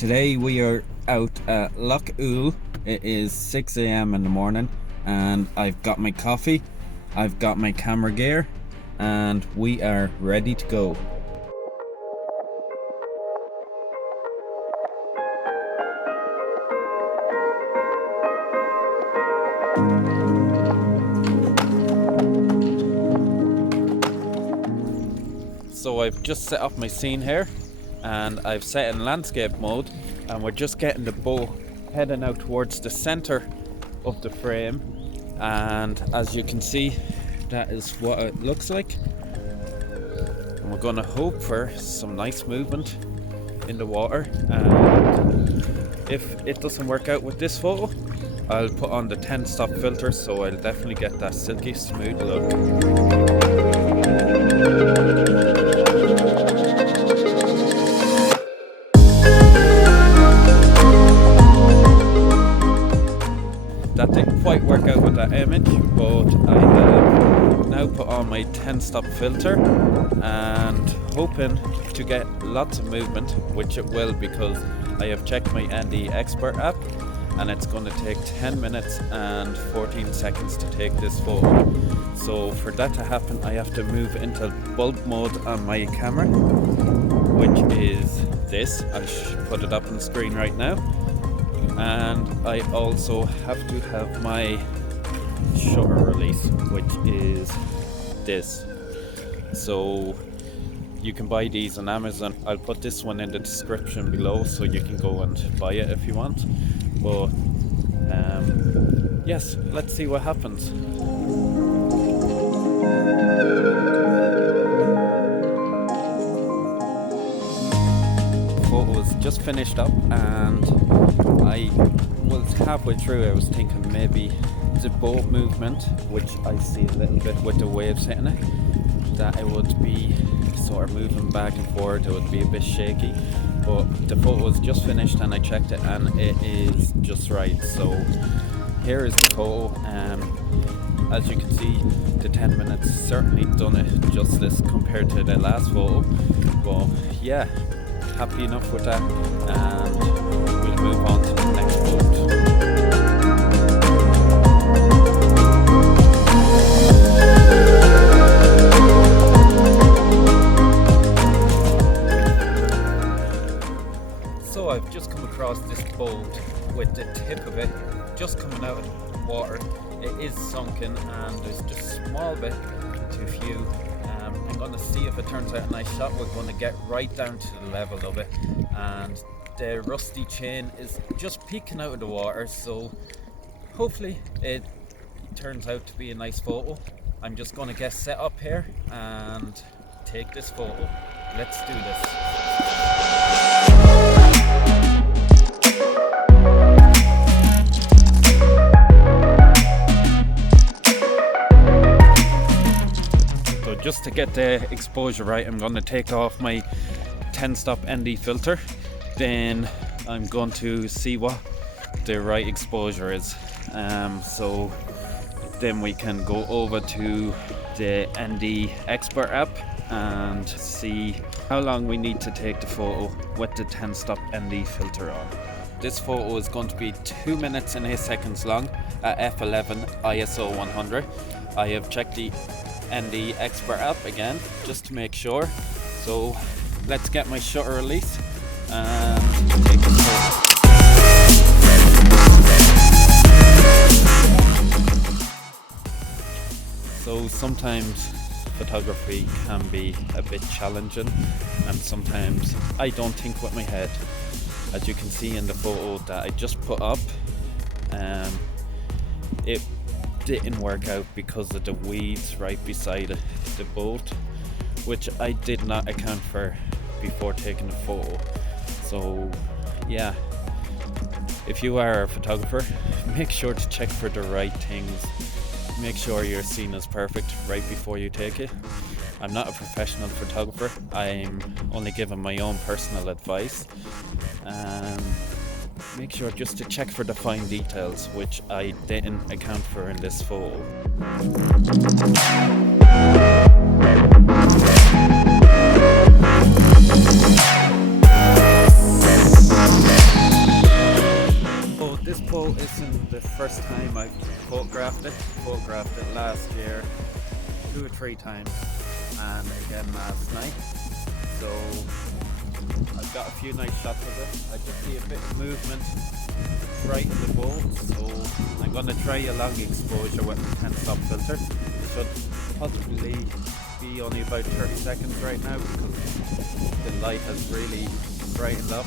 Today we are out at Lough Owel. It is 6 a.m. in the morning and I've got my coffee, I've got my camera gear, and we are ready to go. So I've just set up my scene here and I've set in landscape mode, and we're just getting the bow heading out towards the center of the frame, and as you can see, that is what it looks like. And we're going to hope for some nice movement in the water, and if it doesn't work out with this photo, I'll put on the 10-stop filter, so I'll definitely get that silky smooth look. That didn't quite work out with that image, but I have now put on my 10-stop filter and hoping to get lots of movement, which it will, because I have checked my ND Expert app and it's going to take 10 minutes and 14 seconds to take this photo. So for that to happen, I have to move into bulb mode on my camera, which is this. I'll put it up on the screen right now. And I also have to have my shutter release, which is this. So you can buy these on Amazon. I'll put this one in the description below so you can go and buy it if you want. But yes, let's see what happens. Photo was just finished up and I was halfway through. I was thinking maybe the boat movement, which I see a little bit with the waves hitting it, that it would be sort of moving back and forth, it would be a bit shaky, but the photo was just finished and I checked it and it is just right. So here is the photo. As you can see, the 10 minutes certainly done it justice compared to the last photo, but yeah, happy enough with that, and we'll move on to the next boat. So I've just come across this boat with the tip of it just coming out of the water. It is sunken and there's just a small bit to view. I'm going to see if it turns out a nice shot. We're going to get right down to the level of it, and the rusty chain is just peeking out of the water, so hopefully it turns out to be a nice photo. I'm just going to get set up here and take this photo. Let's do this. Just to get the exposure right, I'm going to take off my 10-stop ND filter, then I'm going to see what the right exposure is, so then we can go over to the ND Expert app and see how long we need to take the photo with the 10-stop ND filter on. This photo is going to be 2 minutes and 8 seconds long at f11 ISO 100. I have checked the ND Expert app again just to make sure. So let's get my shutter release and take a photo. So sometimes photography can be a bit challenging, and sometimes I don't think with my head. As you can see in the photo that I just put up, it didn't work out because of the weeds right beside the boat, which I did not account for before taking the photo. So yeah, if you are a photographer, make sure to check for the right things. Make sure your scene is perfect right before you take it. I'm not a professional photographer, I'm only giving my own personal advice. Make sure just to check for the fine details, which I didn't account for in this photo. this boat isn't the first time I've photographed it. Photographed it last year 2 or 3 times, and again last night. So I've got a few nice shots of it. I just see a bit of movement right in the boat, so I'm going to try a long exposure with the 10 stop filter. It should possibly be only about 30 seconds right now because the light has really brightened up.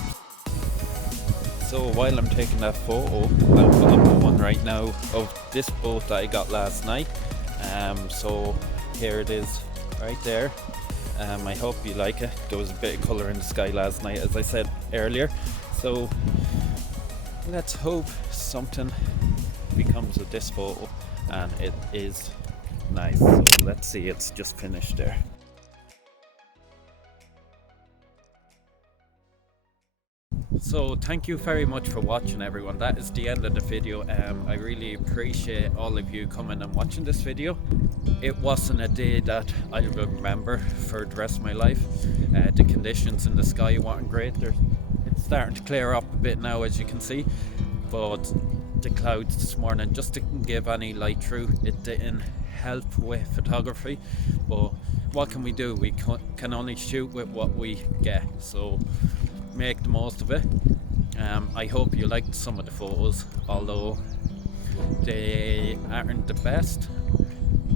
So while I'm taking that photo, I'll put up the one right now of this boat that I got last night. So here it is right there. I hope you like it. There was a bit of colour in the sky last night, as I said earlier. So let's hope something becomes of this photo, and it is nice. So let's see, it's just finished there. So thank you very much for watching, everyone. That is the end of the video. I really appreciate all of you coming and watching this video. It wasn't a day that I'll remember for the rest of my life. The conditions in the sky weren't great. It's starting to clear up a bit now, as you can see, but the clouds this morning just didn't give any light through. It didn't help with photography, but what can we do? We can only shoot with what we get, so make the most of it. I hope you liked some of the photos, although they aren't the best.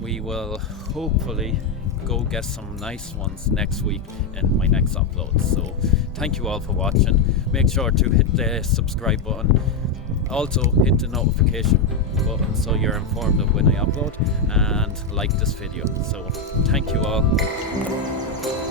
We will hopefully go get some nice ones next week in my next upload. So thank you all for watching. Make sure to hit the subscribe button, also hit the notification button so you're informed of when I upload, and like this video. So thank you all.